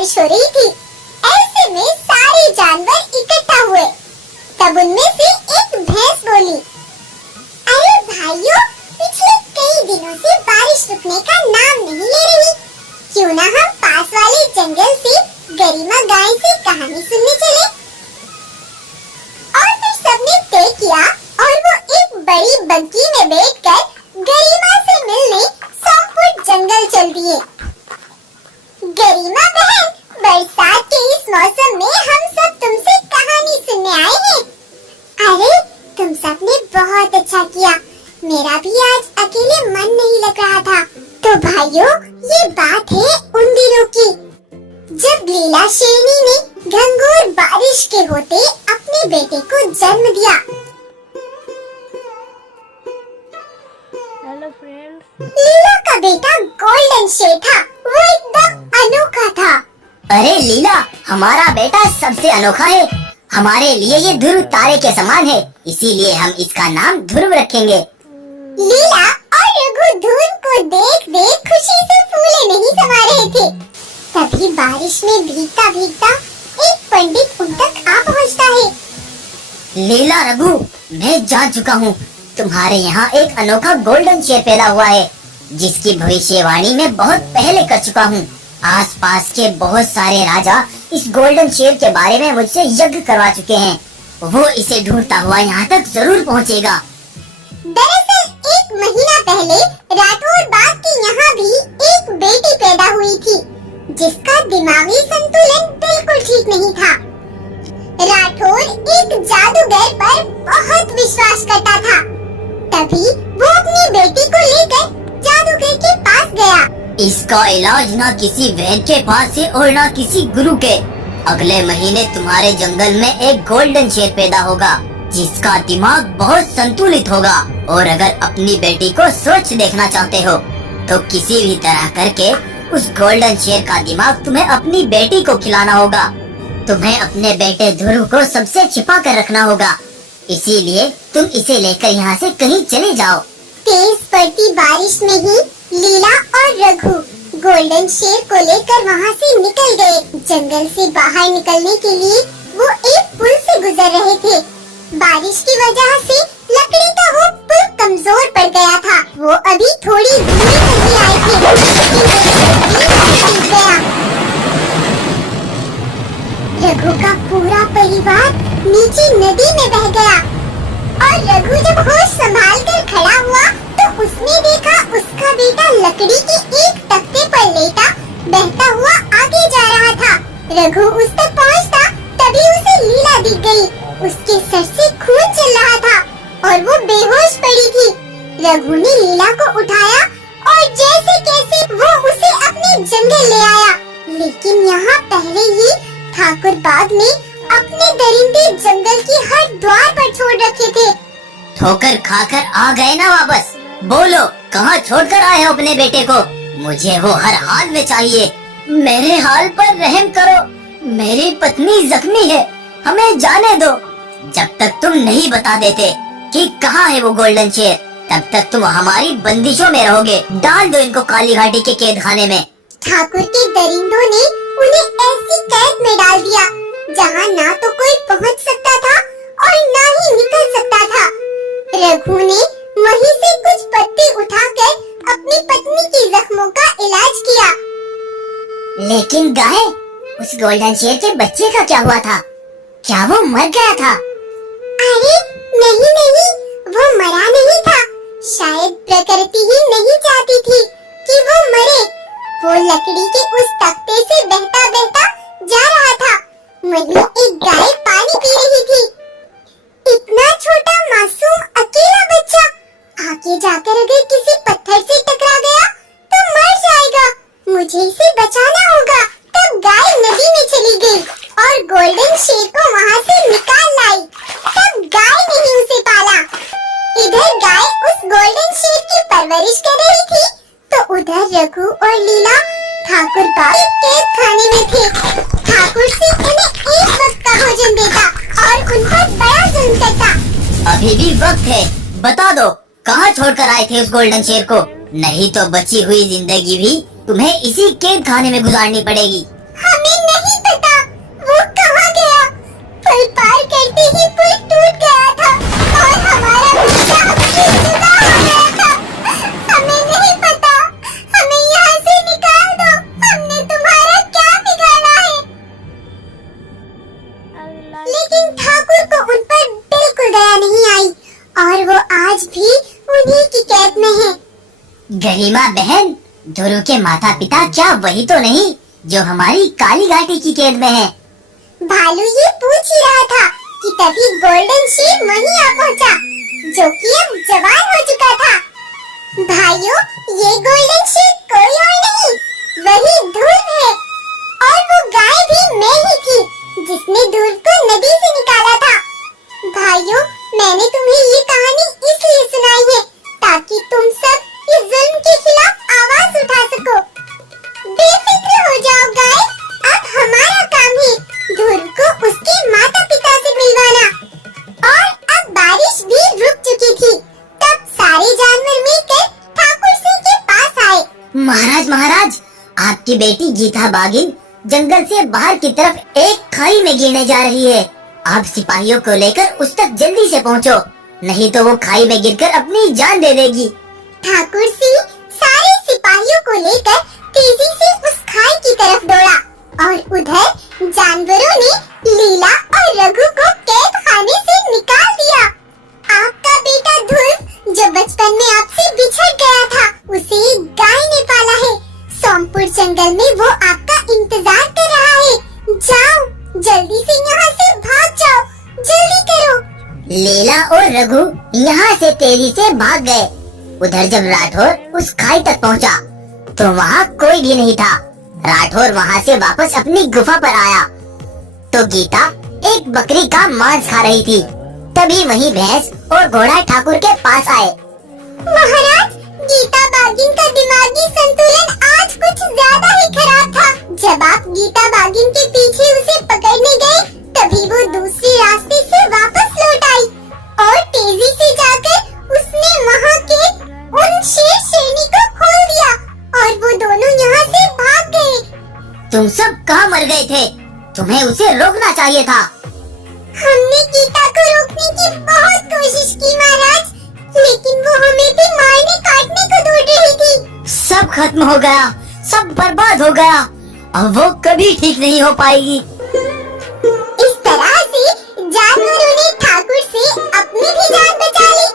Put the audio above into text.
बारिश हो रही थी। ऐसे में सारे जानवर इकट्ठा हुए। तब उनमें से एक भैंस बोली, अरे भाइयों, पिछले कई दिनों से बारिश रुकने का नाम नहीं ले रही। क्यों ना हम पास वाले जंगल से गरिमा गाय से कहानी सुनने चले। और फिर सबने तय किया और वो एक बड़ी बग्गी में बैठकर गरिमा से मिलने 100 फुट जंगल चल दिए। गरिमा बहन, बरसात के इस मौसम में हम सब तुमसे कहानी सुनने आए हैं। अरे तुम सबने बहुत अच्छा किया। मेरा भी आज अकेले मन नहीं लग रहा था। तो भाइयों, ये बात है उन दिनों की जब लीला शेरनी ने घंघोर बारिश के होते अपने बेटे को जन्म दिया। हेलो फ्रेंड्स, लीला का बेटा गोल्डन शेर था। वो एकदम अनोखा था। अरे लीला, हमारा बेटा सबसे अनोखा है। हमारे लिए ये ध्रुव तारे के समान है, इसीलिए हम इसका नाम ध्रुव रखेंगे। लीला और रघु धुन को देख देख खुशी से फूले नहीं समा रहे थे। तभी बारिश में भीगता भीगता एक पंडित उन तक आ पहुँचता है। लीला, रघु, मैं जान चुका हूँ तुम्हारे यहाँ एक अनोखा गोल्डन शेर पैदा हुआ है, जिसकी भविष्यवाणी मैं बहुत पहले कर चुका हूँ। आसपास के बहुत सारे राजा इस गोल्डन शेर के बारे में मुझसे यज्ञ करवा चुके हैं। वो इसे ढूंढता हुआ यहाँ तक जरूर पहुँचेगा। दरअसल 1 महीना पहले राठौर बाग के यहाँ भी एक बेटी पैदा हुई थी, जिसका दिमागी संतुलन बिल्कुल ठीक नहीं था। राठौर एक जादूगर पर बहुत विश्वास करता था। तभी वो अपनी बेटी को लेकर जादूगर के पास गया। इसका इलाज ना किसी वैद्य के पास है और ना किसी गुरु के। अगले महीने तुम्हारे जंगल में एक गोल्डन शेर पैदा होगा, जिसका दिमाग बहुत संतुलित होगा। और अगर अपनी बेटी को स्वच्छ देखना चाहते हो तो किसी भी तरह करके उस गोल्डन शेर का दिमाग तुम्हें अपनी बेटी को खिलाना होगा। तुम्हें अपने बेटे ध्रुव को सबसे छिपा कर रखना होगा, इसीलिए तुम इसे लेकर यहाँ से कहीं चले जाओ। तेज पड़ती बारिश में ही लीला और रघु गोल्डन शेर को लेकर वहाँ से निकल गए। जंगल से बाहर निकलने के लिए वो एक पुल से गुजर रहे थे। बारिश की वजह से लकड़ी का वो पुल कमजोर पड़ गया था। वो अभी थोड़ी दूरी तक ही आए थे कि टूट गया। रघु का पूरा परिवार नीचे नदी में बह गया और रघु जब होश संभाल कर खड़ा हुआ तो उसने देखा उसका बेटा लकड़ी के एक तख्ते पर लेटा बहता हुआ आगे जा रहा था। रघु उस तक पहुंचता तभी उसे लीला दिख गई। उसके सर से खून चल रहा था और वो बेहोश पड़ी थी। रघु ने लीला को उठाया और जैसे कैसे वो उसे अपने जंगल ले आया। लेकिन यहाँ पहले ही ठाकुर बाग ने अपने दरिंदे जंगल की हर द्वार पर छोड़ रखे थे। ठोकर खाकर आ गए ना वापस? बोलो, कहाँ छोड़कर आए हो अपने बेटे को? मुझे वो हर हाल में चाहिए। मेरे हाल पर रहम करो। मेरी पत्नी जख्मी है, हमें जाने दो। जब तक तुम नहीं बता देते कि कहाँ है वो गोल्डन शेर, तब तक तुम हमारी बंदिशों में रहोगे। डाल दो इनको काली घाटी के कैद खाने में। ठाकुर के दरिंदों ने उन्हें ऐसी कैद में डाल दिया जहाँ ना तो कोई पहुँच सकता था और ना ही निकल सकता था। रघु ने वहीं से कुछ पत्ते उठाकर अपनी पत्नी की जख्मों का इलाज किया। लेकिन गाय, उस गोल्डन शेर के बच्चे का क्या हुआ था? क्या वो मर गया था? अरे नहीं नहीं, वो मरा नहीं था। शायद प्रकृति ही नहीं चाहती थी कि वो मरे। वो लकड़ी के उस तख्ते से बहता बहता जा रहा था। वहीं एक गाय पानी पी रही थी। इतना छोटा मासूम अकेला बच्चा आगे जाकर अगर किसी पत्थर से टकरा गया तो मर जाएगा। मुझे इसे बचाना होगा। तब गाय नदी में चली गई और गोल्डन शेर को वहाँ से निकाल लाई। तब गाय ने ही उसे पाला। इधर गाय उस गोल्डन शेर की परवरिश कर रही थी तो उधर रघु और लीला ठाकुर बाग कैद खाने में थे। ठाकुर से उन्हें एक वक्त का भोजन देता और उन पर बड़ा जुल्म करता। अभी भी वक्त है, बता दो कहाँ छोड़कर आए थे उस गोल्डन शेर को? नहीं तो बची हुई जिंदगी भी तुम्हें इसी कैद खाने में गुजारनी पड़ेगी। हमें नहीं पता वो कहाँ गया। पुल पार करते ही पुल टूट गया था और हमारा बच्चा हमसे जुदा हो गया था। हमें नहीं पता, हमें यहाँ से निकाल दो। हमने तुम्हारा क्या बिगाड़ा है? लेकिन ठाकुर को उन पर बिल्कुल दया नहीं आई और वो आज भी उन्हीं की कैद में है। गरिमा बहन, ध्रुव के माता पिता क्या वही तो नहीं जो हमारी काली घाटी की कैद में है? भालू ये पूछ ही रहा था कि तभी गोल्डन शेर वहीं आ पहुंचा, जो कि अब जवान हो चुका था। भाइयों, ये गोल्डन शेर कोई और नहीं, वही ध्रुव है। और वो गाय भी मैं ही थी जिसने ध्रुव को नदी से निकाला था। भाइयों, मैंने तुम्हें ये कहानी इसलिए सुनाई है ताकि तुम सब इस जुल्म के खिलाफ आवाज उठा सको। बेफिक्र हो जाओ गाय, अब हमारा काम है ध्रुव को उसके माता पिता से मिलवाना। और अब बारिश भी रुक चुकी थी। तब सारे जानवर मिलकर ठाकुर सिंह के पास आए। महाराज महाराज, आपकी बेटी गीता बागिन जंगल से बाहर की तरफ एक खाई में गिरने जा रही है। आप सिपाहियों को लेकर उस तक जल्दी से पहुंचो, नहीं तो वो खाई में गिरकर अपनी जान दे देगी। ठाकुर सिंह सारे सिपाहियों को लेकर तेजी से उस खाई की तरफ दौड़ा और उधर जानवरों ने लीला और रघु को कैद खाने से निकाल दिया। आपका बेटा ध्रुव जो बचपन में आपसे बिछड़ गया था, उसे एक गाय ने पाला है। सोमपुर जंगल में वो आपका इंतजार कर रहा है। जाओ, जल्दी से यहाँ से भाग जाओ, जल्दी करो। लीला और रघु यहाँ से तेजी से भाग गए। उधर जब राठौर उस खाई तक पहुँचा तो वहाँ कोई भी नहीं था। राठौर वहाँ से वापस अपनी गुफा पर आया तो गीता एक बकरी का मांस खा रही थी। तभी वहीं भैंस और घोड़ा ठाकुर के पास आए। महाराज, गीता बागिन का दिमागी संतुलन आज कुछ ज्यादा ही खराब था। जब आप गीता बागिन के पीछे उसे पकड़ने गए, तभी वो दूसरे रास्ते से वापस लौट आई और तेजी से जाकर उसने वहाँ के उन शेर शेरनी को खोल दिया और वो दोनों यहाँ से भाग गए। तुम सब कहाँ मर गए थे? तुम्हें उसे रोकना चाहिए था। हमने गीता को रोकने की बहुत कोशिश की महाराज, लेकिन वो हमें भी मारने काटने को दौड़ रही थी। सब खत्म हो गया, सब बर्बाद हो गया। अब वो कभी ठीक नहीं हो पाएगी। इस तरह से जानवरों ने ठाकुर से अपनी भी जान बचा ली